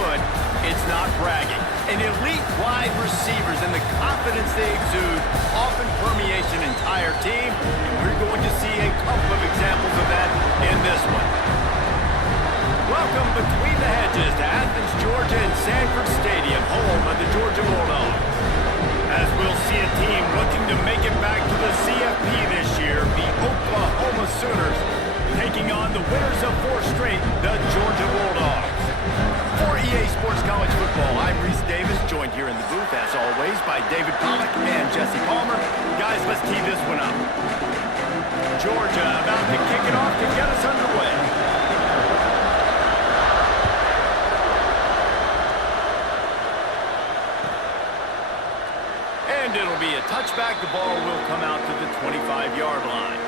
good, it's not bragging. And elite wide receivers and the confidence they exude often permeates an entire team, and we're going to see a couple of examples of that in this one. Welcome between the hedges to Athens, Georgia and Sanford Stadium, home of the Georgia Bulldogs. As we'll see a team looking to make it back to the CFB this year, the Oklahoma Sooners, taking on the winners of 4 straight, the Georgia Bulldogs. For EA Sports College Football, I'm Reese Davis, joined here in the booth, as always, by David Pollack and Jesse Palmer. Guys, let's tee this one up. Georgia about to kick it off to get us underway. And it'll be a touchback. The ball will come out to the 25-yard line.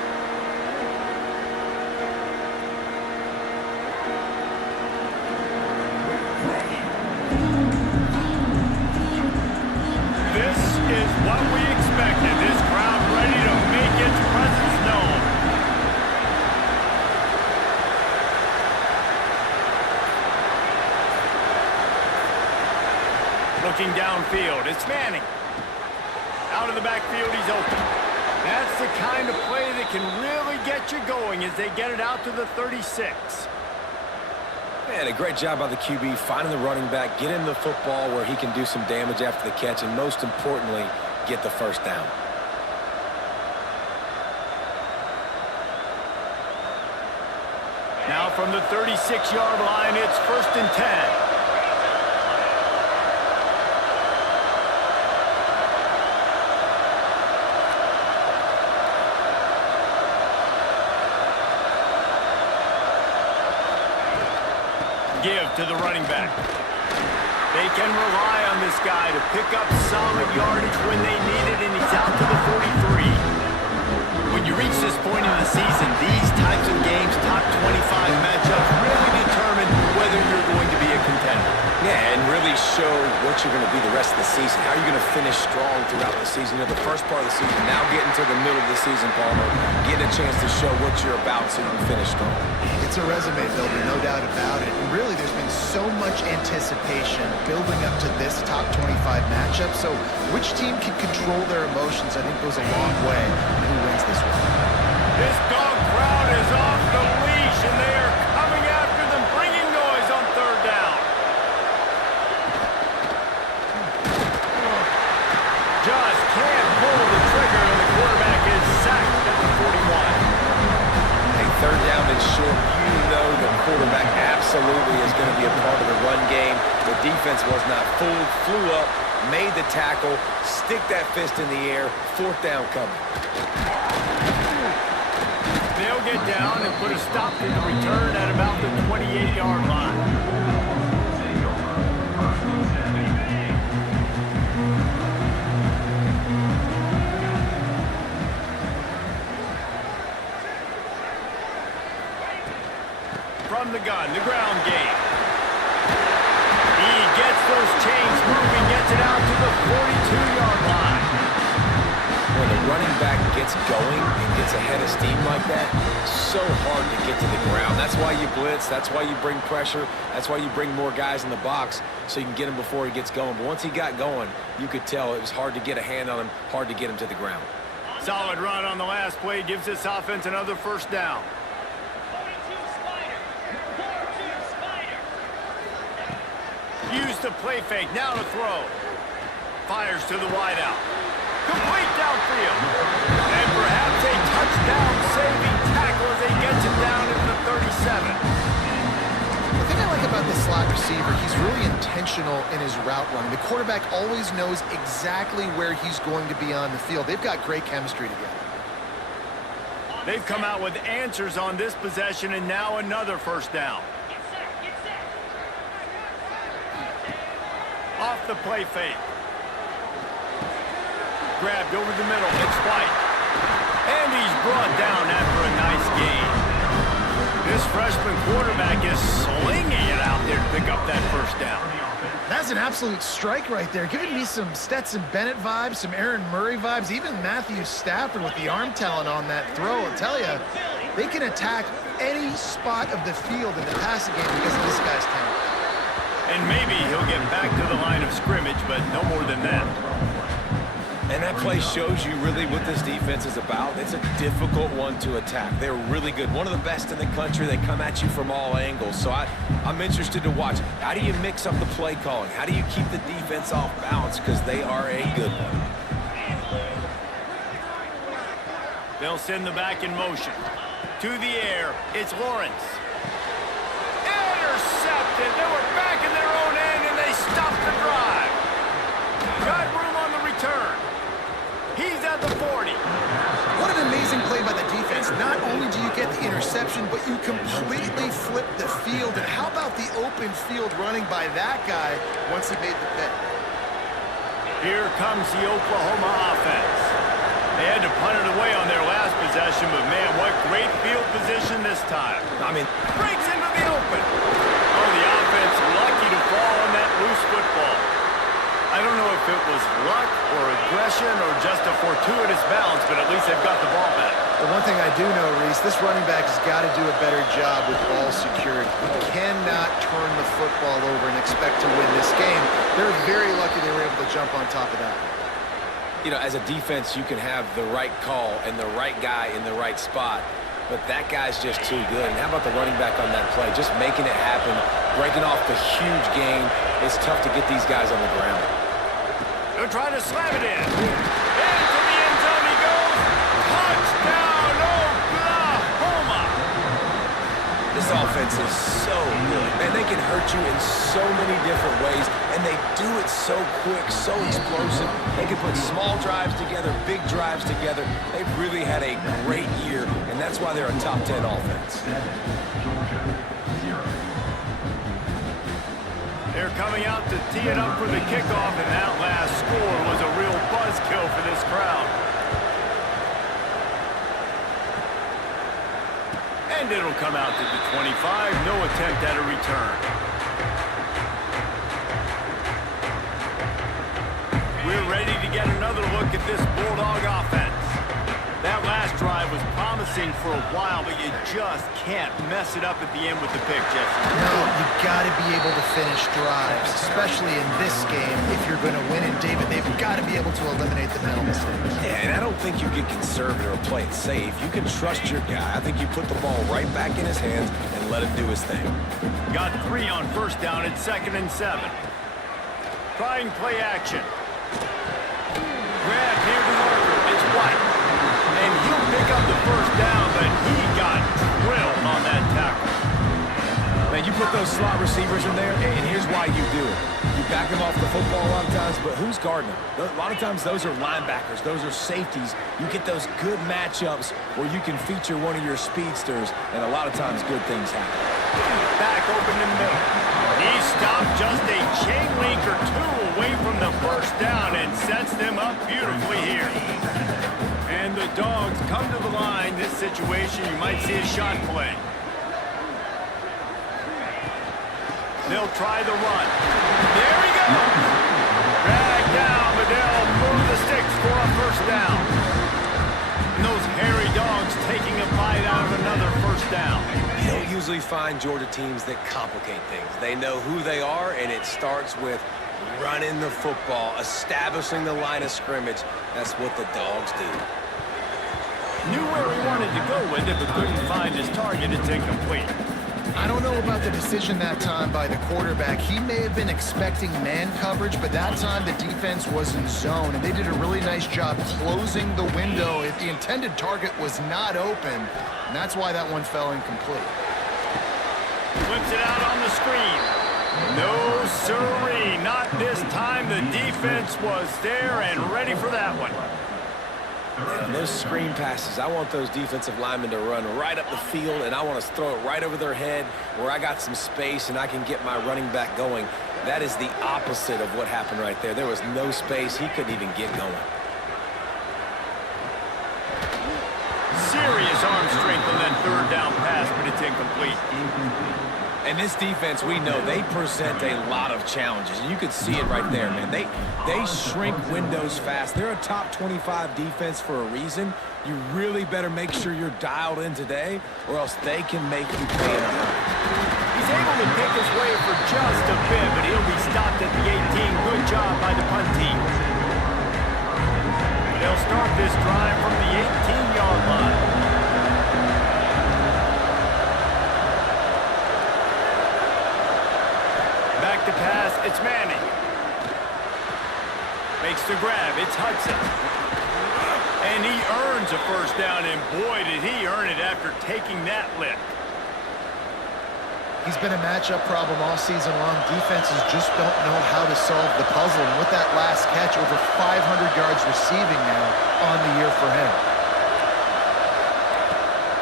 This is what we expected. This crowd ready to make its presence known. Looking downfield, it's Manning. Out of the backfield, he's open. That's the kind of play that can really get you going as they get it out to the 36. Man, a great job by the QB, finding the running back, get him the football where he can do some damage after the catch, and most importantly, get the first down. Now from the 36-yard line, it's 1st and 10. Give to the running back. They can rely on this guy to pick up solid yardage when they need it, and he's out to the 43. When you reach this point in the season, these types of games, top 25 matchups, really determine whether you're going to be a contender. Yeah, and really show what you're going to be the rest of the season. How are you going to finish strong throughout the season? You know, the first part of the season, now getting to the middle of the season, Palmer, getting a chance to show what you're about so you can finish strong. It's a resume builder, no doubt about it. And really, there's been so much anticipation building up to this top 25 matchup. So which team can control their emotions, I think, goes a long way in who wins this one. This dog crowd is off the leash, and they are coming after them, bringing noise on 3rd down. Just can't pull the trigger, and the quarterback is sacked at the 41. 3rd down and short, you know the quarterback absolutely is going to be a part of the run game. The defense was not fooled, flew up, made the tackle, stick that fist in the air, 4th down coming. They'll get down and put a stop to the return at about the 28-yard line. From the gun, the ground game. He gets those chains moving, gets it out to the 42-yard line. When the running back gets going and gets ahead of steam like that, so hard to get to the ground. That's why you blitz. That's why you bring pressure. That's why you bring more guys in the box so you can get him before he gets going. But once he got going, you could tell it was hard to get a hand on him, hard to get him to the ground. Solid run on the last play gives this offense another 1st down. Used to play fake, now to throw. Fires to the wideout. Complete downfield. And perhaps a touchdown-saving tackle as they get him down into the 37. The thing I like about this slot receiver, he's really intentional in his route running. The quarterback always knows exactly where he's going to be on the field. They've got great chemistry together. They've come out with answers on this possession, and now another 1st down. Off the play fake. Grabbed over the middle. It's White. And he's brought down after a nice gain. This freshman quarterback is slinging it out there to pick up that 1st down. That's an absolute strike right there. Giving me some Stetson Bennett vibes, some Aaron Murray vibes, even Matthew Stafford with the arm talent on that throw. I'll tell you, they can attack any spot of the field in the passing game because of this guy's talent. And maybe he'll get back to the line of scrimmage, but no more than that. And that play shows you really what this defense is about. It's a difficult one to attack. They're really good. One of the best in the country. They come at you from all angles. So I'm interested to watch. How do you mix up the play calling? How do you keep the defense off balance? Because they are a good one. They'll send the back in motion. To the air, it's Lawrence. Intercepted. They were back in their own end, and they stopped the drive. Got room on the return. He's at the 40. What an amazing play by the defense. Not only do you get the interception, but you completely flip the field. And how about the open field running by that guy once he made the pick? Here comes the Oklahoma offense. They had to punt it away on their last possession, but man, what great field position this time. Breaks into the open. Oh, the offense lucky to fall on that loose football. I don't know if it was luck or aggression or just a fortuitous balance, but at least they've got the ball back. The one thing I do know, Reese, this running back has got to do a better job with ball security. He cannot turn the football over and expect to win this game. They're very lucky they were able to jump on top of that. You know, as a defense, you can have the right call and the right guy in the right spot, but that guy's just too good. And how about the running back on that play? Just making it happen, breaking off the huge gain. It's tough to get these guys on the ground. They're trying to slam it in. Into the end zone he goes. Touchdown, Oklahoma! This offense is so good. Man, they can hurt you in so many different ways, and they do it so quick, so explosive. They can put small drives together, big drives together. They've really had a great year, and that's why they're a top 10 offense. They're coming out to tee it up for the kickoff, and that last score was a real buzzkill for this crowd. And it'll come out to the 25. No attempt at a return. We're ready to get another look at this Bulldog offense. That last drive was promising for a while, but you just can't mess it up at the end with the pick, Jesse. No, you got to be able to finish drives, especially in this game. If you're going to win it, David, they've got to be able to eliminate the mental mistakes. Yeah, and I don't think you get conservative or play it safe. You can trust your guy. I think you put the ball right back in his hands and let him do his thing. Got 3 on first down at 2nd and 7. Trying play action. Grab near the marker. It's White. And he'll pick up the first down, but he got drilled on that tackle. Man, you put those slot receivers in there, and here's why you do it. You back them off the football a lot of times, but who's guarding them? A lot of times those are linebackers. Those are safeties. You get those good matchups where you can feature one of your speedsters, and a lot of times good things happen. Back open in the middle. He stopped just a chain link or 2 away from the first down and sets them up beautifully here. And the Dogs come to the line. This situation, you might see a shot play. They'll try the run. There he goes. Drag down, but they'll move the sticks for a first down. And those hairy Dogs taking a bite out of another first down. You don't usually find Georgia teams that complicate things. They know who they are, and it starts with running the football, establishing the line of scrimmage. That's what the Dogs do. Knew where he wanted to go with it, but couldn't find his target. It's incomplete. I don't know about the decision that time by the quarterback. He may have been expecting man coverage, but that time the defense was in zone, and they did a really nice job closing the window if the intended target was not open, and that's why that one fell incomplete. Flips it out on the screen. No, sirree, not this time. The defense was there and ready for that one. And those screen passes, I want those defensive linemen to run right up the field, and I want to throw it right over their head where I got some space and I can get my running back going. That is the opposite of what happened right there. There was no space. He couldn't even get going. Serious arm strength on that 3rd down pass, but it's incomplete. And this defense, we know, they present a lot of challenges. And you could see it right there, man. They shrink windows fast. They're a top 25 defense for a reason. You really better make sure you're dialed in today, or else they can make you pay in a hurry. He's able to pick his way for just a bit, but he'll be stopped at the 18. Good job by the punt team. They'll start this drive from the 18-yard line. Back to pass, it's Manning. Makes the grab, it's Hudson. And he earns a first down, and boy, did he earn it after taking that lift. He's been a matchup problem all season long. Defenses just don't know how to solve the puzzle. And with that last catch, over 500 yards receiving now on the year for him.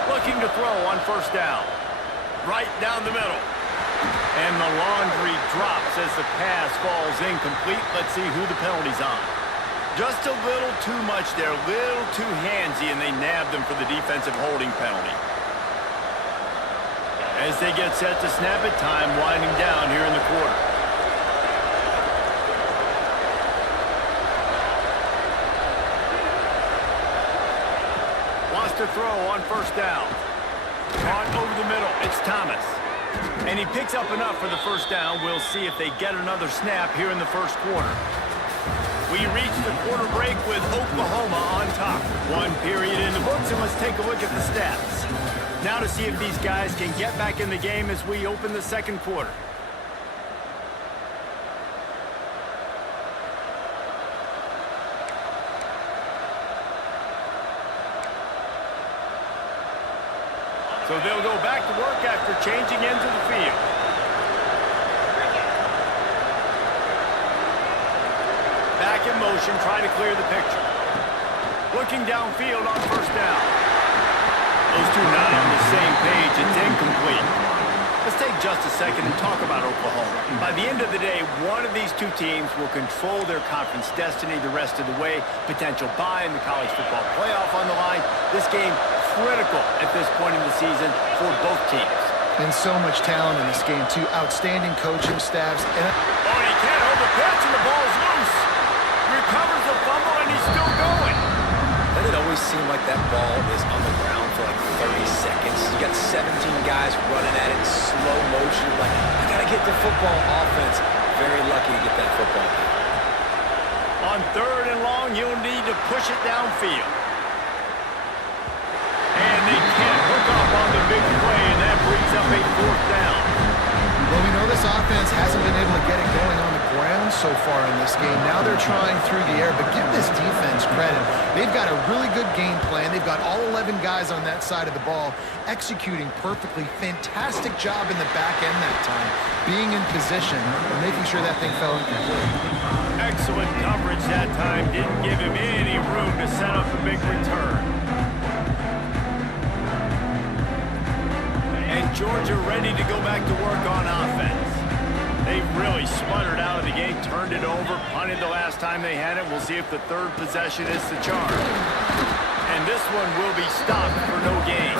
Looking to throw on first down. Right down the middle. And the laundry drops as the pass falls incomplete. Let's see who the penalty's on. Just a little too much there, a little too handsy, and they nabbed him for the defensive holding penalty. As they get set to snap it, time winding down here in the quarter. Wants to throw on first down. Caught over the middle, it's Thomas. And he picks up enough for the first down. We'll see if they get another snap here in the first quarter. We reach the quarter break with Oklahoma on top. One period in the books, and let's take a look at the stats. Now to see if these guys can get back in the game as we open the second quarter. So they'll go back to work after changing into the field. Back in motion, trying to clear the picture. Looking downfield on first down. Those two not on the same page. It's incomplete. Let's take just a second and talk about Oklahoma. By the end of the day, one of these two teams will control their conference destiny the rest of the way. Potential bye in the college football playoff on the line. This game critical at this point in the season for both teams. And so much talent in this game, too. Outstanding coaching staffs. And he can't hold the pitch, and the ball's loose. Recovers the fumble, and he's still going. Doesn't it always seem like that ball is on the ground for like 30 seconds? You got 17 guys running at it in slow motion. Like, I got to get the football. Offense, very lucky to get that football. On third and long, you'll need to push it downfield. And they can't hook up on the big play, and that brings up a fourth down. well, we know this offense hasn't been able to get it going on the ground so far in this game. Now they're trying through the air, but give this defense credit. They've got a really good game plan. They've got all 11 guys on that side of the ball executing perfectly. Fantastic job in the back end that time, being in position and making sure that thing fell incomplete. Excellent coverage that time. Didn't give him any room to set up a big return. And Georgia ready to go back to work on offense. They really sputtered out of the gate, turned it over, punted the last time they had it. We'll see if the third possession is the charge. And this one will be stopped for no gain.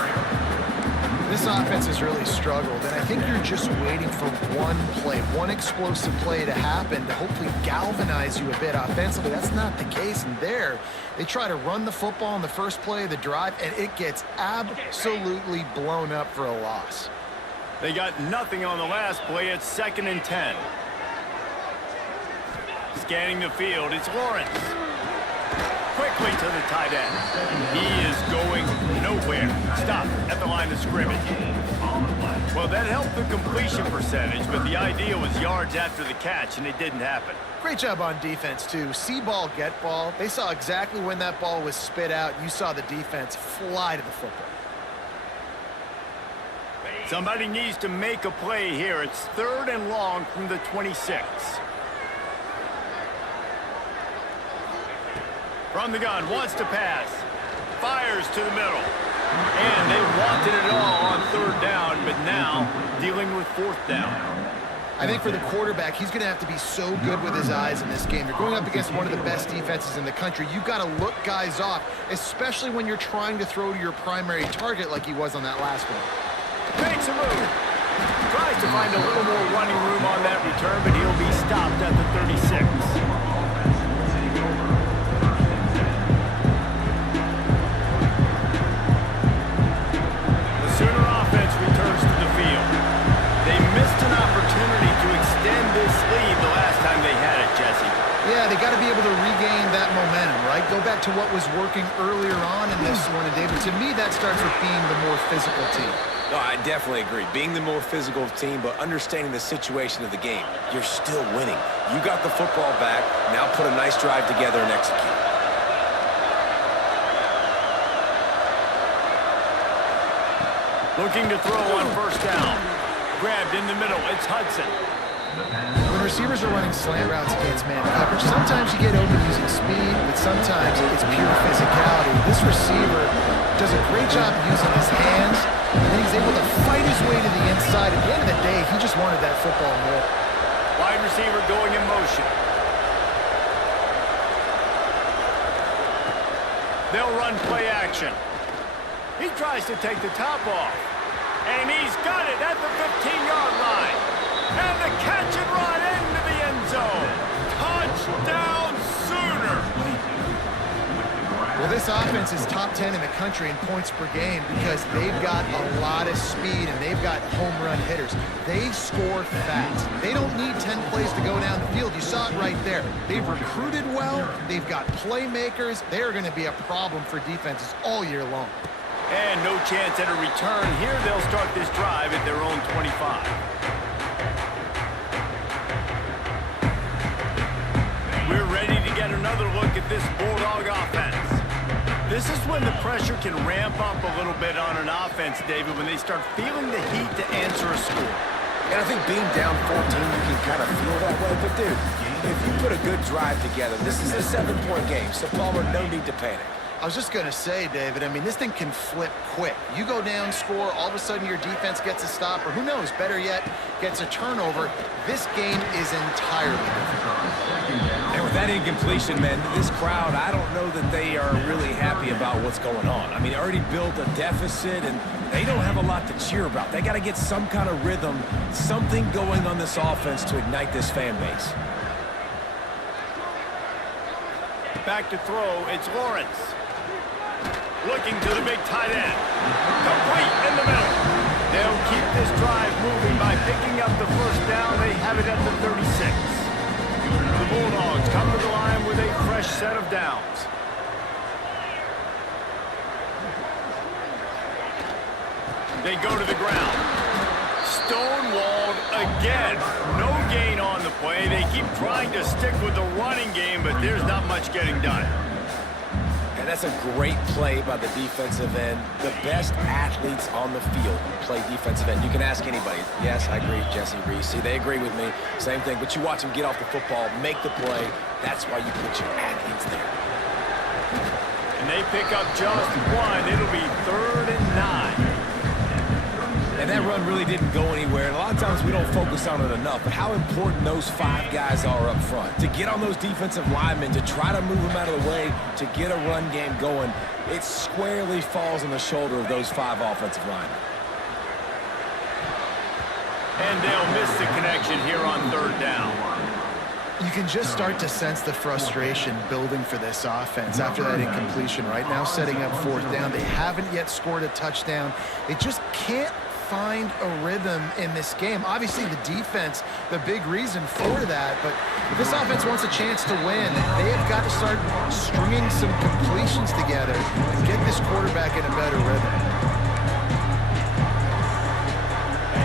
This offense has really struggled, and I think you're just waiting for one play, one explosive play to happen to hopefully galvanize you a bit offensively. That's not the case, and there, they try to run the football on the first play of the drive, and it gets absolutely blown up for a loss. They got nothing on the last play. It's 2nd and 10. Scanning the field, it's Lawrence. Quickly to the tight end. He is going nowhere. Stop at the line of scrimmage. Well, that helped the completion percentage, but the idea was yards after the catch, and it didn't happen. Great job on defense, too. See ball, get ball. They saw exactly when that ball was spit out. You saw the defense fly to the football. Somebody needs to make a play here. It's 3rd and long from the 26. From the gun, wants to pass. Fires to the middle. And they wanted it all on 3rd down, but now dealing with 4th down. I think for the quarterback, he's going to have to be so good with his eyes in this game. You're going up against one of the best defenses in the country. You've got to look guys off, especially when you're trying to throw to your primary target like he was on that last one. Makes a move. Tries to find a little more running room on that return, but he'll be stopped at the 36. The Sooner offense returns to the field. They miss they got to be able to regain that momentum, right? Go back to what was working earlier on in this one. And, David, to me, that starts with being the more physical team. No, I definitely agree. Being the more physical team, but understanding the situation of the game. You're still winning. You got the football back. Now put a nice drive together and execute. Looking to throw on first down. Grabbed in the middle. It's Hudson. When receivers are running slant routes against man coverage, sometimes you get open using speed, but sometimes it's pure physicality. This receiver does a great job using his hands, and then he's able to fight his way to the inside. At the end of the day, he just wanted that football more. Wide receiver going in motion. They'll run play action. He tries to take the top off. And he's got it at the 15-yard line. And the catch and run into the end zone. Touchdown Sooner. Well, this offense is top 10 in the country in points per game because they've got a lot of speed and they've got home run hitters. They score fast. They don't need 10 plays to go down the field. You saw it right there. They've recruited well. They've got playmakers. They're going to be a problem for defenses all year long. And no chance at a return. Here they'll start this drive at their own 25. We're ready to get another look at this Bulldog offense. This is when the pressure can ramp up a little bit on an offense, David, when they start feeling the heat to answer a score. And I think being down 14, you can kind of feel that way. But, dude, if you put a good drive together, this is a 7-point game, so Palmer, no need to panic. I was just going to say, David, I mean, this thing can flip quick. You go down, score, all of a sudden your defense gets a stop, or who knows, better yet, gets a turnover. This game is entirely different. And with that incompletion, man, this crowd, I don't know that they are really happy about what's going on. I mean, they already built a deficit, and they don't have a lot to cheer about. They got to get some kind of rhythm, something going on this offense to ignite this fan base. Back to throw, it's Lawrence. Looking to the big tight end. Complete in the middle. They'll keep this drive moving by picking up the first down. They have it at the 36. The Bulldogs come to the line with a fresh set of downs. They go to the ground. Stonewalled again. No gain on the play. They keep trying to stick with the running game, but there's not much getting done. And that's a great play by the defensive end. The best athletes on the field play defensive end. You can ask anybody. Yes, I agree, Jesse Reese. See, they agree with me. Same thing. But you watch them get off the football, make the play. That's why you put your athletes there. And they pick up just one. It'll be 3rd and 9. And that run really didn't go anywhere. And a lot of times we don't focus on it enough. But how important those 5 guys are up front. To get on those defensive linemen, to try to move them out of the way, to get a run game going, it squarely falls on the shoulder of those 5 offensive linemen. And they'll miss the connection here on 3rd down. You can just start to sense the frustration building for this offense after that incompletion. Right now, setting up 4th down. They haven't yet scored a touchdown. They just can't find a rhythm in this game. Obviously, the defense, the big reason for that, but if this offense wants a chance to win, they have got to start stringing some completions together and get this quarterback in a better rhythm.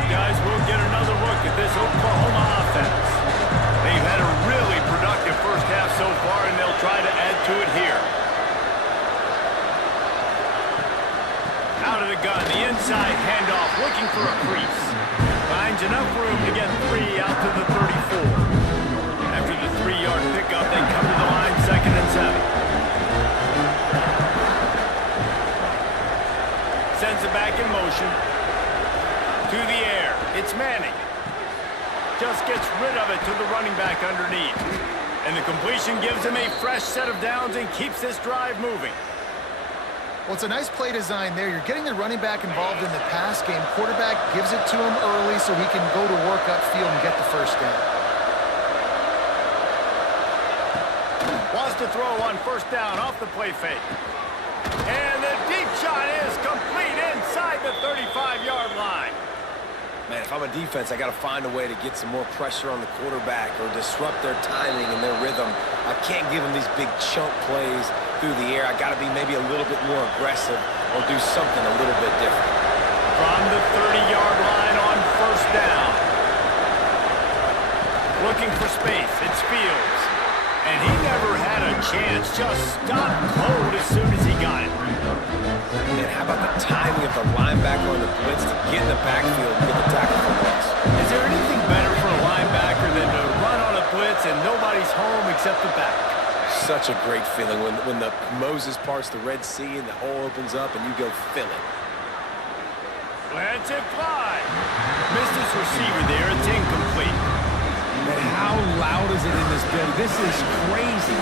Guys, we'll get another look at this Oklahoma offense. They've had a really productive first half so far, and they'll try to add to it here. Out of the gun, the inside handoff, looking for a crease. Finds enough room to get 3 out to the 34. After the 3-yard pickup, they come to the line, 2nd and 7. Sends it back in motion. To the air, it's Manning. Just gets rid of it to the running back underneath. And the completion gives him a fresh set of downs and keeps this drive moving. Well, it's a nice play design there. You're getting the running back involved in the pass game. Quarterback gives it to him early so he can go to work upfield and get the first down. Wants to throw on 1st down off the play fake. And the deep shot is complete inside the 35-yard line. Man, if I'm a defense, I got to find a way to get some more pressure on the quarterback or disrupt their timing and their rhythm. I can't give them these big chunk plays through the air. I got to be maybe a little bit more aggressive or do something a little bit different. From the 30-yard line on first down. Looking for space. It's Fields. And he never had a chance. Just stopped cold as soon as he got it. And how about the timing of the linebacker on the blitz to get in the backfield and get the tackle for once? Is there anything better for a linebacker than to run on a blitz and nobody's home except the back? Such a great feeling when the Moses parts the Red Sea and the hole opens up and you go fill it. Let's it fly. Missed his receiver there. It's incomplete. And how loud is it in this building? This is crazy.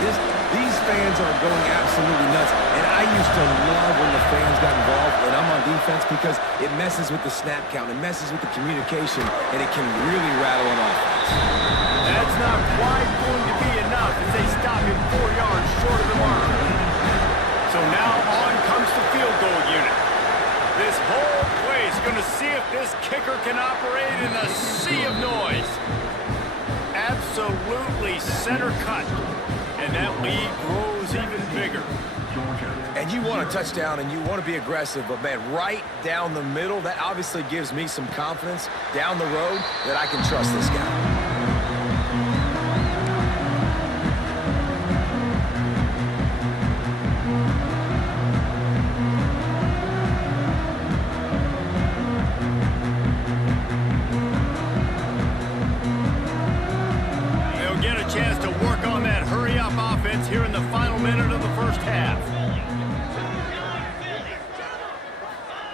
These fans are going absolutely nuts. And I used to love when the fans got involved when I'm on defense because it messes with the snap count. It messes with the communication, and it can really rattle an offense. That's not quite going to be enough as they stop him 4 yards short of the mark. So now on comes the field goal unit. This whole play is going to see if this kicker can operate in a sea of noise. Absolutely center cut. And that lead grows even bigger. And you want a touchdown and you want to be aggressive, but man, right down the middle, that obviously gives me some confidence down the road that I can trust this guy. Here in the final minute of the first half.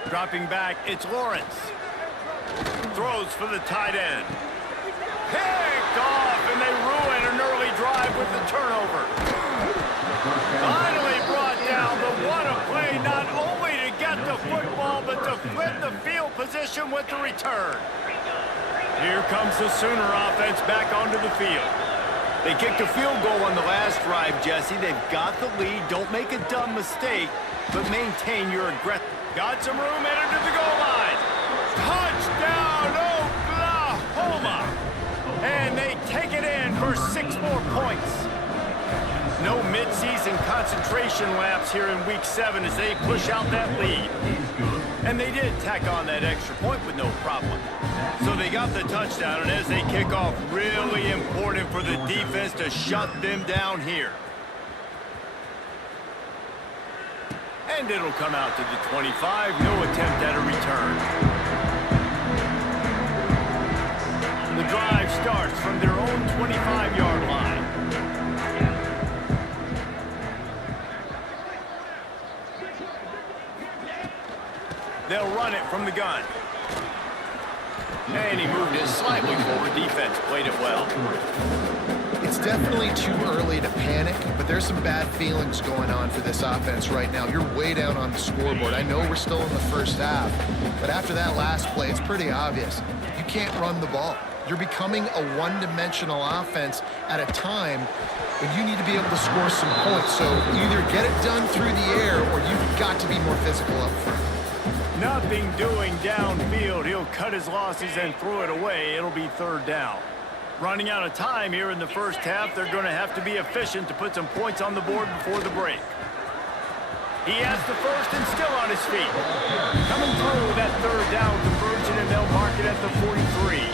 Dropping back, it's Lawrence. Throws for the tight end. Picked off, and they ruin an early drive with the turnover. Finally brought down, but what a play, not only to get the football, but to flip the field position with the return. Here comes the Sooner offense back onto the field. They kicked a field goal on the last drive, Jesse. They've got the lead. Don't make a dumb mistake, but maintain your aggression. Got some room, headed to the goal line. Touchdown, Oklahoma! And they take it in for 6 more points. No midseason concentration laps here in Week 7 as they push out that lead. And they did tack on that extra point with no problem. So they got the touchdown, and as they kick off, really important for the defense to shut them down here. And it'll come out to the 25, no attempt at a return. The drive starts from their own 25-yard line. They'll run it from the gun. And he moved it slightly forward. Defense played it well. It's definitely too early to panic, but there's some bad feelings going on for this offense right now. You're way down on the scoreboard. I know we're still in the first half, but after that last play, it's pretty obvious. You can't run the ball. You're becoming a one-dimensional offense at a time when you need to be able to score some points. So either get it done through the air or you've got to be more physical up front. Nothing doing downfield. He'll cut his losses and throw it away. It'll be 3rd down. Running out of time here in the first half. They're going to have to be efficient to put some points on the board before the break. He has the first and still on his feet. Coming through that 3rd down conversion, and they'll mark it at the 43.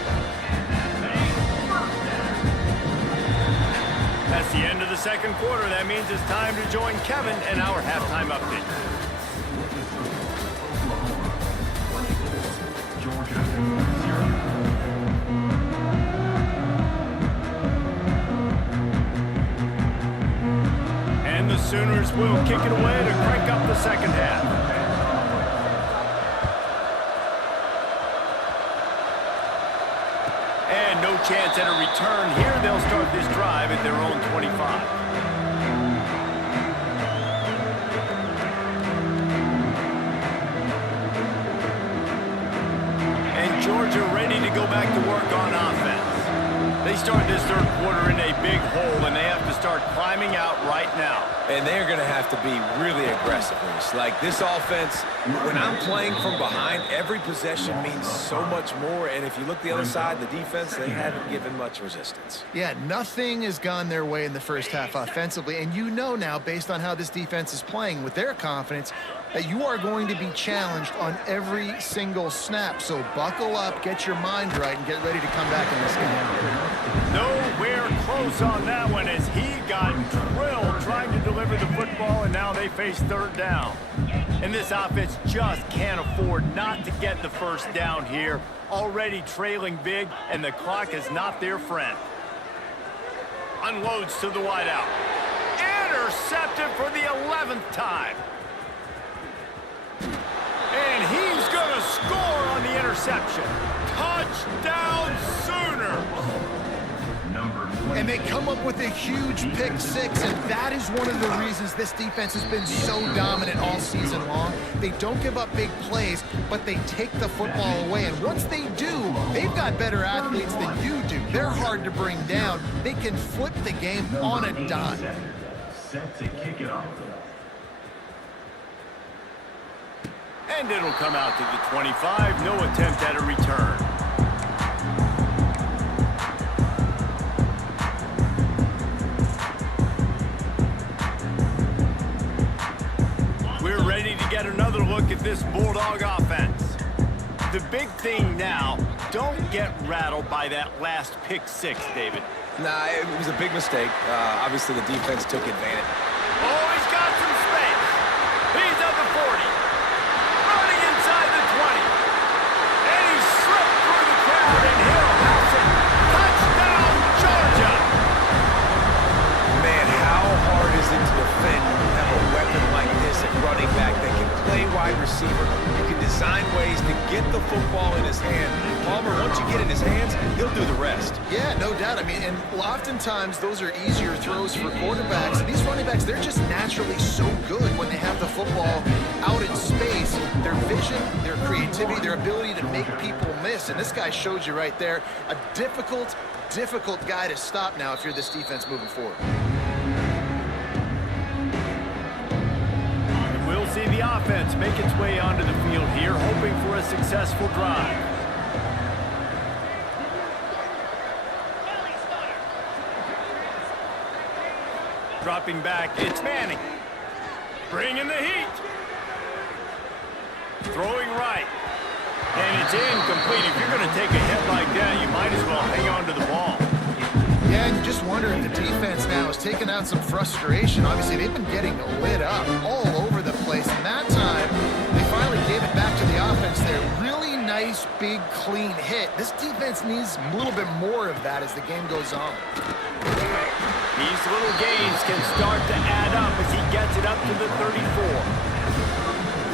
That's the end of the 2nd quarter. That means it's time to join Kevin and our halftime update. And the Sooners will kick it away to crank up the 2nd half. And no chance at a return here. They'll start this drive at their own 25. Georgia ready to go back to work on offense. They start this 3rd quarter in a big hole, and they have to start climbing out right now. And they're going to have to be really aggressive. Like this offense, when I'm playing from behind, every possession means so much more. And if you look the other side, the defense, they haven't given much resistance. Yeah, nothing has gone their way in the first half offensively. And you know now, based on how this defense is playing with their confidence, that you are going to be challenged on every single snap. So buckle up, get your mind right, and get ready to come back in this game. Nowhere close on that one as he got drilled trying to deliver the football, and now they face third down. And this offense just can't afford not to get the first down here. Already trailing big, and the clock is not their friend. Unloads to the wideout. Intercepted for the 11th time. And he's going to score on the interception. Touchdown Sooners! And they come up with a huge pick six, and that is one of the reasons this defense has been so dominant all season long. They don't give up big plays, but they take the football away. And once they do, they've got better athletes than you do. They're hard to bring down. They can flip the game on a dime. Set to kick it off. And it'll come out to the 25. No attempt at a return. We're ready to get another look at this Bulldog offense. The big thing now, don't get rattled by that last pick six, David. Nah, it was a big mistake. Obviously, the defense took advantage. Oh, he's got some space. He's at the 40. Running inside the 20. And he slipped through the crowd, and he'll house it. Touchdown, Georgia! Man, how hard is it to defend when you have a weapon like this at running back that can play wide receiver? You can design ways to get the football in his hand. Palmer, once you get in his hands, he'll do the rest. Yeah, no doubt. I mean, and oftentimes those are easier throws for quarterbacks. And these running backs, they're just naturally so good when they have the football out in space. Their vision, their creativity, their ability to make people miss. And this guy showed you right there, a difficult guy to stop now if you're this defense moving forward. And we'll see the offense make its way onto the field here, hoping for a successful drive. Dropping back, it's Manning. Bringing the heat. Throwing right. And it's incomplete. If you're going to take a hit like that, you might as well hang on to the ball. Yeah, and you just wonder if the defense now is taking out some frustration. Obviously, they've been getting lit up all over the place. And that time, they finally gave it back to the offense there. Really nice, big, clean hit. This defense needs a little bit more of that as the game goes on. These little gains can start to add up as he gets it up to the 34.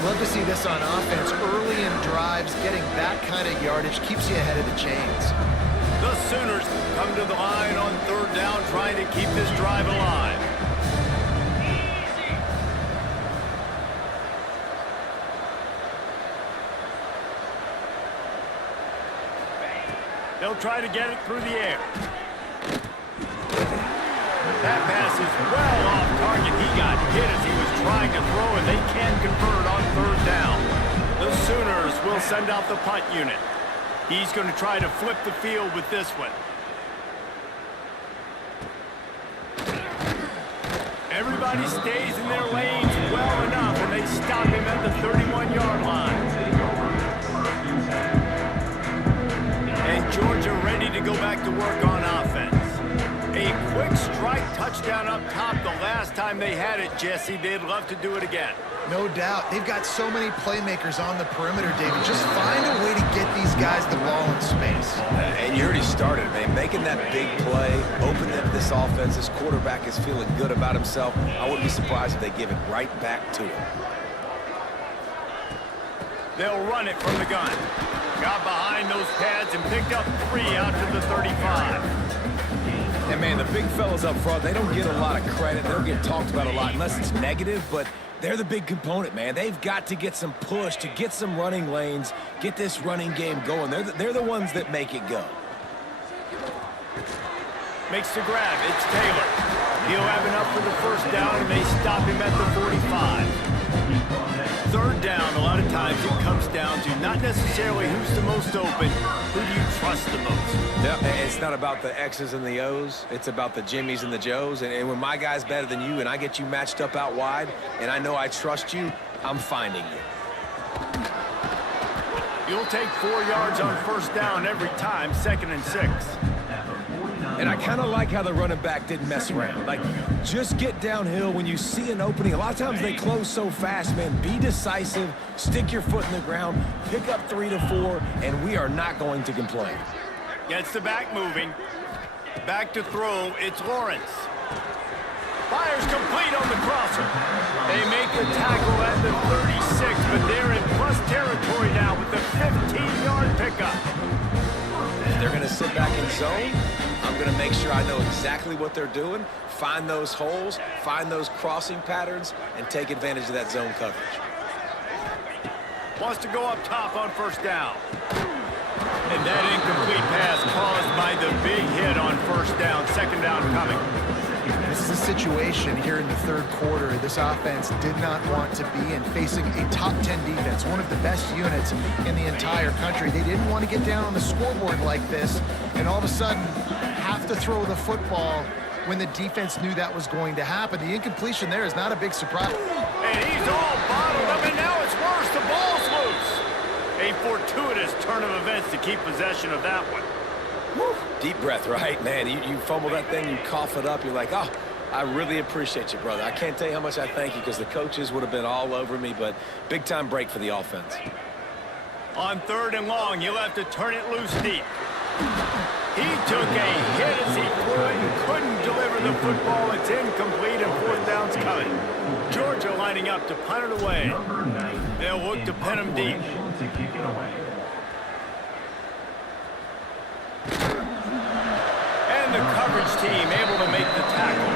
Love to see this on offense. Early in drives, getting that kind of yardage keeps you ahead of the chains. The Sooners come to the line on third down, trying to keep this drive alive. They'll try to get it through the air. That pass is well off target. He got hit as he was trying to throw, and they can't convert on third down. The Sooners will send out the punt unit. He's going to try to flip the field with this one. Everybody stays in their lanes well enough, and they stop him at the 31-yard line. And Georgia ready to go back to work on offense. A quick strike touchdown up top the last time they had it, Jesse. They'd love to do it again. No doubt. They've got so many playmakers on the perimeter, David. Just find a way to get these guys the ball in space. And you already started, man. Making that big play, opening up this offense. This quarterback is feeling good about himself. I wouldn't be surprised if they give it right back to him. They'll run it from the gun. Got behind those pads and picked up 3 out to the 35. And, man, the big fellas up front, they don't get a lot of credit. They don't get talked about a lot unless it's negative, but they're the big component, man. They've got to get some push, to get some running lanes, get this running game going. They're the ones that make it go. Makes the grab. It's Taylor. He'll have enough for the first down, and they stop him at the 45. Third down, a lot of times it comes down to not necessarily who's the most open, who do you trust the most? Yeah, it's not about the X's and the O's. It's about the Jimmys and the Joes. And when my guy's better than you and I get you matched up out wide and I know I trust you, I'm finding you. You'll take 4 yards on first down every time, 2nd and 6. And I kind of like how the running back didn't mess around. Like, just get downhill when you see an opening. A lot of times they close so fast, man. Be decisive, stick your foot in the ground, pick up 3 to 4, and we are not going to complain. Gets the back moving. Back to throw, it's Lawrence. Fires complete on the crosser. They make the tackle at the 36, but they're in plus territory now with the 15-yard pickup. If they're going to sit back in zone, I'm going to make sure I know exactly what they're doing, find those holes, find those crossing patterns, and take advantage of that zone coverage. Wants to go up top on first down. And that incomplete pass caused by the big hit on first down. 2nd down coming. This is a situation here in the third quarter this offense did not want to be in, facing a top 10 defense, one of the best units in the entire country. They didn't want to get down on the scoreboard like this and all of a sudden have to throw the football when the defense knew that was going to happen. The incompletion there is not a big surprise. And he's all bottled up, and now it's worse. The ball's loose. A fortuitous turn of events to keep possession of that one. Woo. Deep breath, right? Man, you fumble that thing, you cough it up, you're like, oh, I really appreciate you, brother. I can't tell you how much I thank you because the coaches would have been all over me, but big-time break for the offense. On 3rd and long, you'll have to turn it loose deep. He took a hit as he flew it and couldn't deliver the football. It's incomplete and 4th down's coming. Georgia lining up to punt it away. They'll look to pin him deep. To kick it away. And the coverage team able to make the tackle.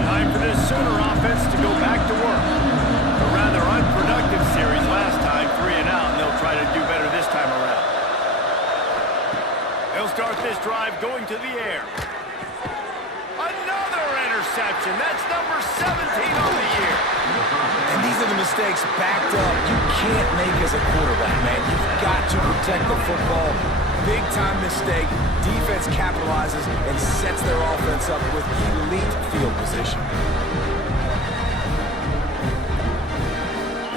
Time for this Sooner offense to go back to work. A rather unproductive series last time, 3 and out, and they'll try to do better this time around. They'll start this drive going to the air. Another interception. That's number 17 on the year. And these are the mistakes backed up you can't make as a quarterback, man. You've got to protect the football. Big-time mistake. Defense capitalizes and sets their offense up with elite field position.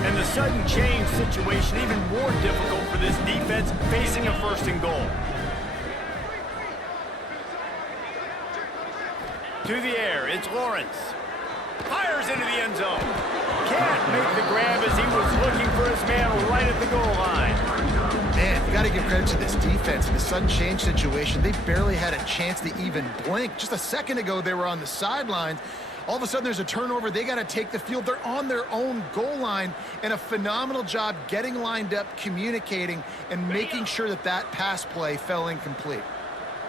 And the sudden change situation even more difficult for this defense facing a 1st and goal. To the air, it's Lawrence. Fires into the end zone. Can't make the grab as he was looking for his man right at the goal line. Man, you got to give credit to this defense. In the sudden change situation, they barely had a chance to even blink. Just a second ago, they were on the sidelines. All of a sudden, there's a turnover. They got to take the field. They're on their own goal line, and a phenomenal job getting lined up, communicating, and making sure that that pass play fell incomplete.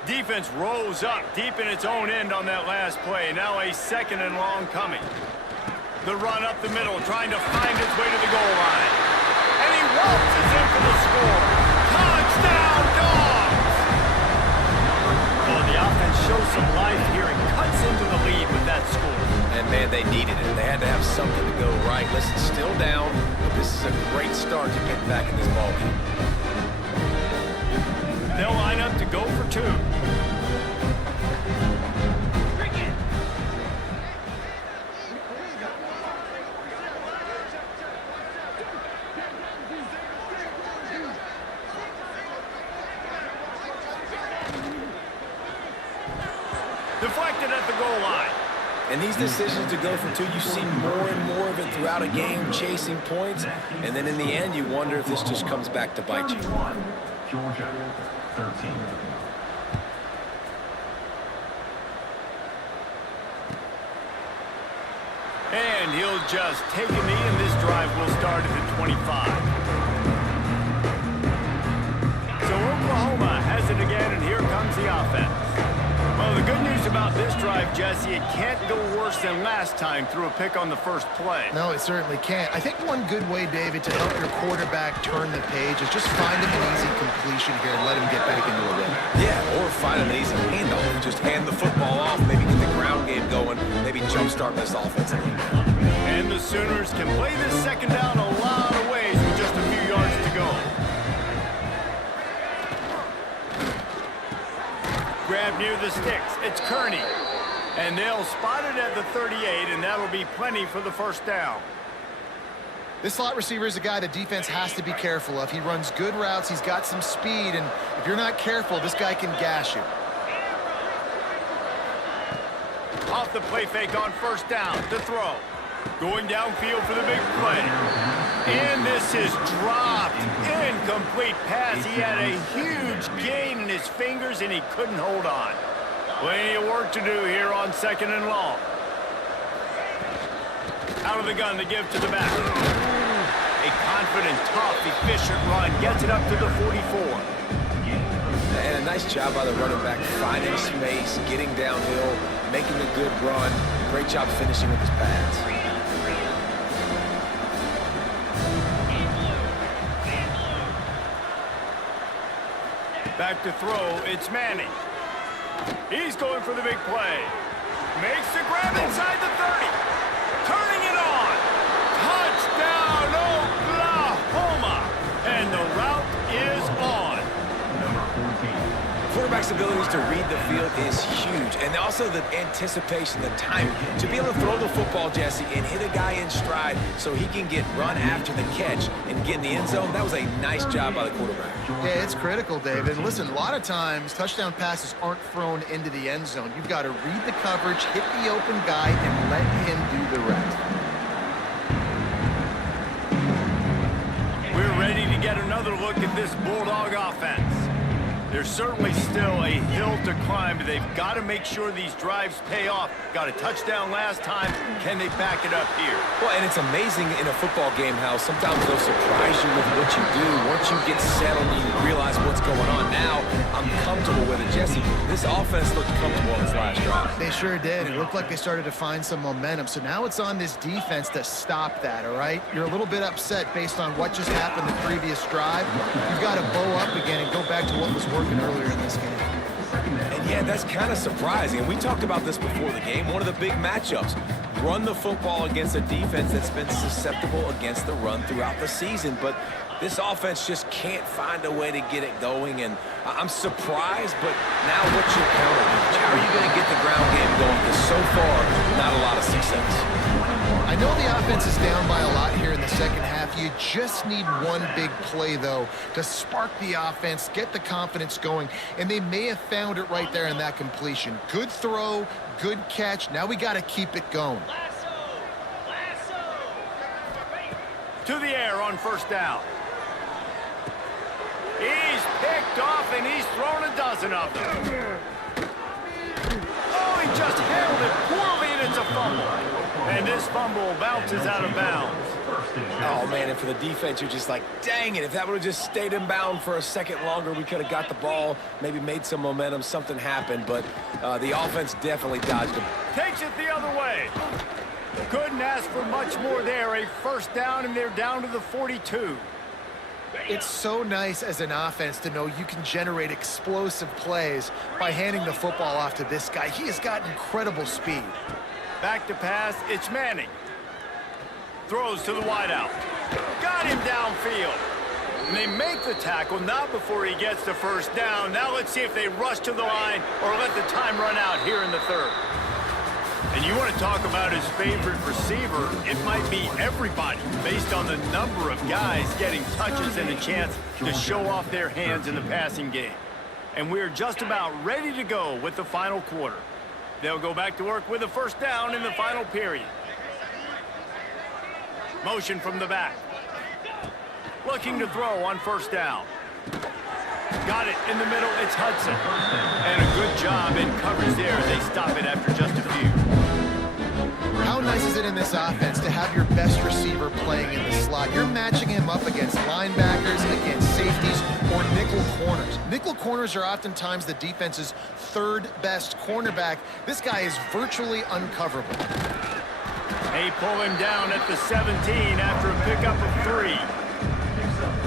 Defense rose up deep in its own end on that last play. Now a 2nd and long coming. The run up the middle, trying to find its way to the goal line. And he waltzes in for the score. Touchdown, Dogs! Well, the offense shows some life here and cuts into the lead with that score. And, man, they needed it. They had to have something to go right. Listen, still down, but this is a great start to get back in this ballgame. They'll line up to go for 2. Deflected at the goal line. And these decisions to go for 2, you see more and more of it throughout a game, chasing points. And then in the end, you wonder if this just comes back to bite you. Georgia, 13. And he'll just take a knee, and this drive will start at the 25. So Oklahoma has it again, and here comes the offense. Well, the good news about this drive, Jesse, it can't go worse than last time through a pick on the first play. No, it certainly can't. I think one good way, David, to help your quarterback turn the page is just find him an easy completion here and let him get back into a rhythm. Yeah, or find an easy handoff. Just hand the football off, maybe get the ground game going, maybe jumpstart this offense a little bit. And the Sooners can play this second down a lot of ways with just a few yards to go. Grab near the sticks. It's Kearney. And they'll spot it at the 38, and that'll be plenty for the first down. This slot receiver is a guy the defense has to be careful of. He runs good routes. He's got some speed, and if you're not careful, this guy can gash you. Off the play fake on first down to throw. Going downfield for the big play. And this is dropped. Incomplete pass. He had a huge gain in his fingers, and he couldn't hold on. Plenty of work to do here on second and long. Out of the gun to give to the back. A confident, tough, efficient run. Gets it up to the 44. And a nice job by the running back, finding space, getting downhill, making a good run. Great job finishing with his pass. Back to throw, it's Manning. He's going for the big play. Makes the grab inside the 30. Turning it on. Touchdown, Oklahoma. And the route is on. Number 14. Quarterback's abilities to read the field is huge, and also the anticipation, the timing. To be able to throw the football, Jesse, and hit a guy in stride so he can get run after the catch and get in the end zone, that was a nice job by the quarterback. Yeah, it's critical, David. And listen, a lot of times, touchdown passes aren't thrown into the end zone. You've got to read the coverage, hit the open guy, and let him do the rest. We're ready to get another look at this Bulldog offense. There's certainly still a hill to climb, but they've got to make sure these drives pay off. Got a touchdown last time. Can they back it up here? Well, and it's amazing in a football game how sometimes they'll surprise you with what you do. Once you get settled and you realize what's going on now, I'm comfortable with it. Jesse, this offense looked comfortable in this last drive. They sure did. It looked like they started to find some momentum. So now it's on this defense to stop that, all right? You're a little bit upset based on what just happened the previous drive. You've got to bow up again and go back to what was working earlier in this game. And yeah, that's kind of surprising. And we talked about this before the game. One of the big matchups. Run the football against a defense that's been susceptible against the run throughout the season. But this offense just can't find a way to get it going. And I'm surprised, but now what's your counter? How are you going to get the ground game going? Because so far, not a lot of success. I know the offense is down by a lot here in the second half. You just need one big play, though, to spark the offense, get the confidence going, and they may have found it right there in that completion. Good throw, good catch. Now we got to keep it going. To the air on first down. He's picked off, and he's thrown a dozen of them. Oh, he just handled it poorly, and it's a fumble. And this fumble bounces out of bounds. Oh, man, and for the defense, you're just like, dang it, if that would have just stayed in bounds for a second longer, we could have got the ball, maybe made some momentum, something happened, but the offense definitely dodged him. Takes it the other way. Couldn't ask for much more there. A first down, and they're down to the 42. It's so nice as an offense to know you can generate explosive plays by handing the football off to this guy. He has got incredible speed. Back to pass, it's Manning. Throws to the wideout. Got him downfield. And they make the tackle, not before he gets the first down. Now let's see if they rush to the line or let the time run out here in the third. And you want to talk about his favorite receiver, it might be everybody based on the number of guys getting touches and a chance to show off their hands in the passing game. And we're just about ready to go with the final quarter. They'll go back to work with a first down in the final period. Motion from the back. Looking to throw on first down. Got it in the middle, it's Hudson. And a good job in coverage there. They stop it after just a few. How nice is it in this offense to have your best receiver playing in the slot? You're matching him up against linebackers, against safeties, or nickel corners. Nickel corners are oftentimes the defense's third best cornerback. This guy is virtually uncoverable. They pull him down at the 17 after a pickup of 3.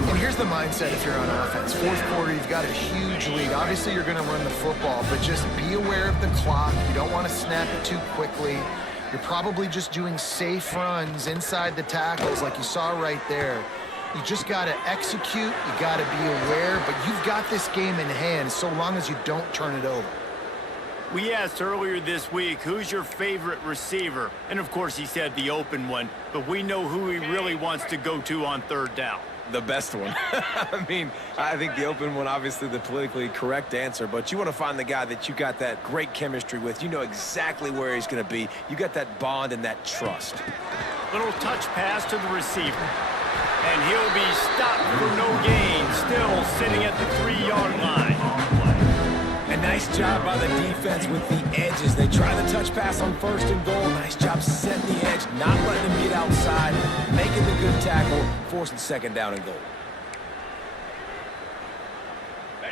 And here's the mindset if you're on offense. Fourth quarter, you've got a huge lead. Obviously, you're going to run the football, but just be aware of the clock. You don't want to snap it too quickly. You're probably just doing safe runs inside the tackles like you saw right there. You just got to execute. You got to be aware, but you've got this game in hand so long as you don't turn it over. We asked earlier this week, who's your favorite receiver? And of course he said the open one, but we know who he really wants to go to on third down. The best one. I mean, I think the open one, obviously the politically correct answer, but you want to find the guy that you got that great chemistry with. You know exactly where he's going to be. You got that bond and that trust. Little touch pass to the receiver. And he'll be stopped for no gain, still sitting at the 3-yard line. A nice job by the defense with the edges. They try the touch pass on 1st and goal. Nice job setting the edge, not letting them get outside, making the good tackle, forcing 2nd down and goal.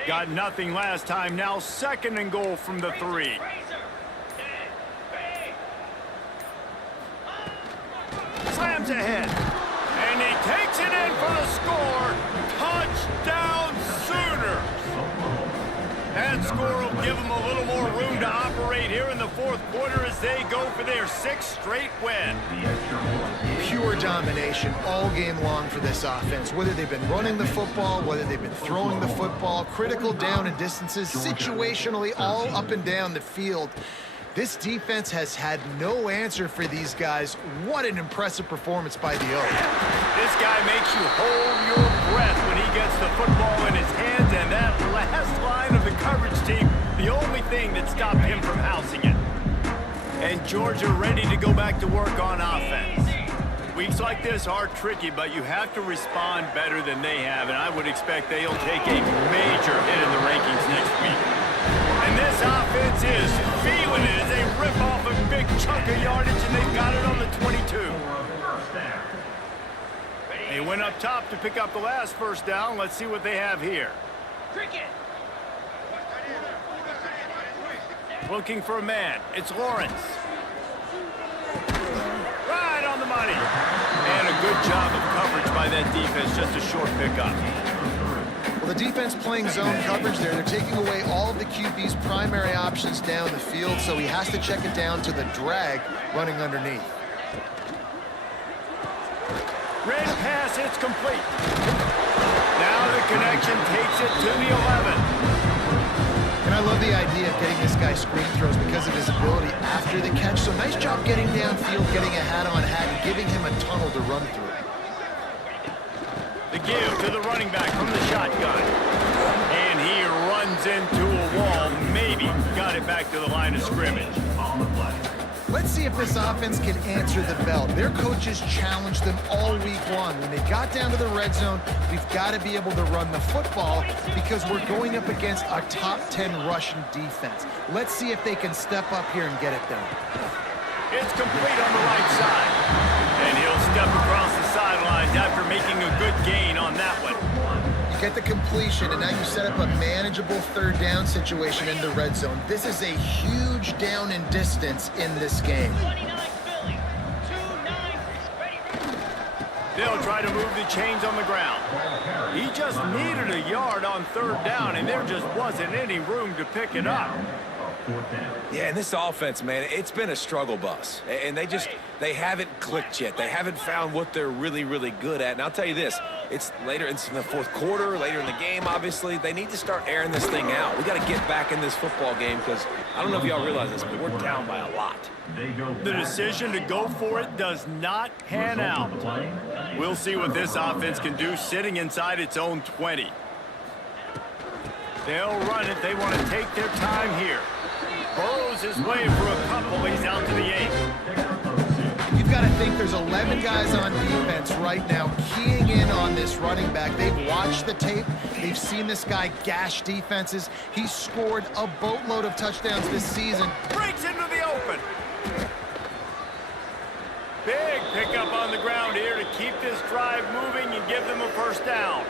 Got nothing last time, now 2nd and goal from the 3. Slams ahead. And he takes it in for the score. Touchdown Sooner. That score will give them a little more room to operate here in the 4th quarter as they go for their 6th straight win. Pure domination all game long for this offense. Whether they've been running the football, whether they've been throwing the football, critical down and distances, situationally all up and down the field. This defense has had no answer for these guys. What an impressive performance by the Oak. This guy makes you hold your breath when he gets the football in his hands, and that last line of the coverage team, the only thing that stopped him from housing it. And Georgia ready to go back to work on offense. Weeks like this are tricky, but you have to respond better than they have, and I would expect they'll take a major hit in the rankings next week. And this offense is feeling it as they rip off a big chunk of yardage, and they've got it on the 22. They went up top to pick up the last 1st down. Let's see what they have here. Looking for a man. It's Lawrence. Right on the money. And a good job of coverage by that defense. Just a short pickup. Well, the defense playing zone coverage there. They're taking away all of the QB's primary options down the field, so he has to check it down to the drag running underneath. Red pass, it's complete. Now the connection takes it to the 11. And I love the idea of getting this guy screen throws because of his ability after the catch. So nice job getting downfield, getting a hat-on-hat, and giving him a tunnel to run through. The give to the running back from the shotgun. And he runs into a wall. Maybe got it back to the line of scrimmage. Let's see if this offense can answer the bell. Their coaches challenged them all week long. When they got down to the red zone, we've got to be able to run the football because we're going up against a top 10 Russian defense. Let's see if they can step up here and get it done. It's complete on the right side. And he'll step across the sidelines after making a good gain on that one. You get the completion, and now you set up a manageable 3rd down situation in the red zone. This is a huge down in distance in this game. They'll try to move the chains on the ground. He just needed a yard on 3rd down, and there just wasn't any room to pick it up. Yeah, and this offense, man, it's been a struggle bus. And they haven't clicked yet. They haven't found what they're really, really good at. And I'll tell you this, it's later in the 4th quarter, later in the game, obviously. They need to start airing this thing out. We got to get back in this football game because I don't know if y'all realize this, but we're down by a lot. The decision to go for it does not pan out. We'll see what this offense can do sitting inside its own 20. They'll run it. They want to take their time here. Burrows his way for a couple. He's out to the 8. You've got to think there's 11 guys on defense right now keying in on this running back. They've watched the tape. They've seen this guy gash defenses. He's scored a boatload of touchdowns this season. Breaks into the open. Big pickup on the ground here to keep this drive moving and give them a 1st down.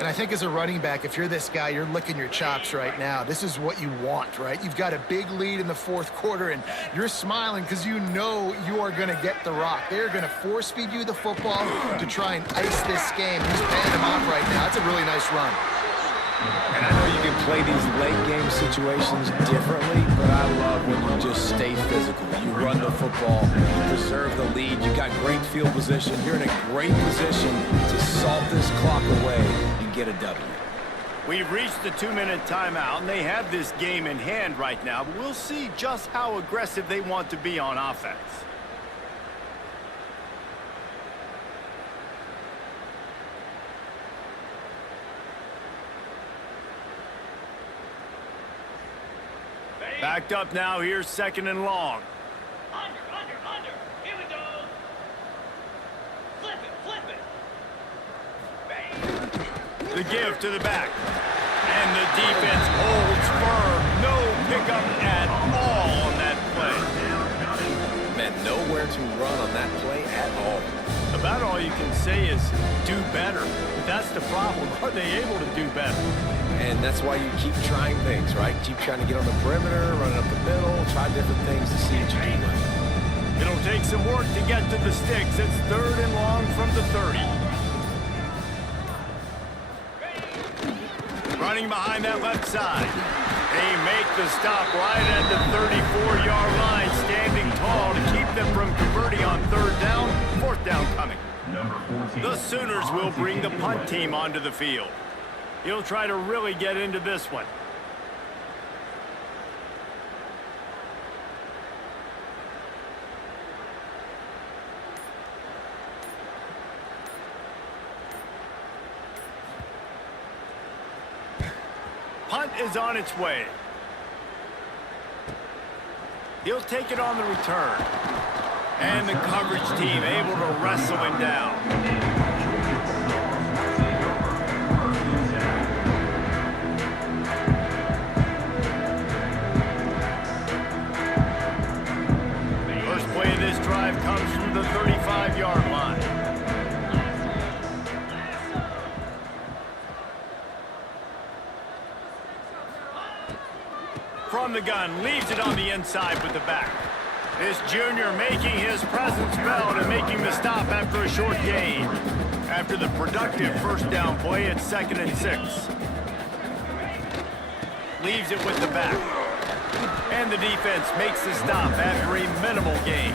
And I think as a running back, if you're this guy, you're licking your chops right now. This is what you want, right? You've got a big lead in the fourth quarter, and you're smiling because you know you are going to get the rock. They're going to force feed you the football to try and ice this game. He's paying them off right now. That's a really nice run. And I know you can play these late-game situations differently, but I love when you just stay physical. You run the football, you preserve the lead, you got great field position. You're in a great position to salt this clock away and get a W. We've reached the 2-minute timeout, and they have this game in hand right now, but we'll see just how aggressive they want to be on offense. Backed up now, here's 2nd and long. Under. Here we go. Flip it. The give to the back. And the defense holds firm. No pickup at all on that play. Man, nowhere to run on that play at all. About all you can say is do better. But that's the problem. Are they able to do better? And that's why you keep trying things, right? Keep trying to get on the perimeter, run up the middle, try different things to see what you do well. It'll take some work to get to the sticks. It's 3rd and long from the 30. Running behind that left side. They make the stop right at the 34-yard line, standing tall to keep them from converting on 3rd down. 4th down coming. The Sooners will bring the punt team onto the field. He'll try to really get into this one. Punt is on its way. He'll take it on the return. And the coverage team able to wrestle him down. Drive comes from the 35-yard line. From the gun, leaves it on the inside with the back. This junior making his presence felt and making the stop after a short gain. After the productive 1st down play, it's 2nd and 6. Leaves it with the back. And the defense makes the stop after a minimal gain.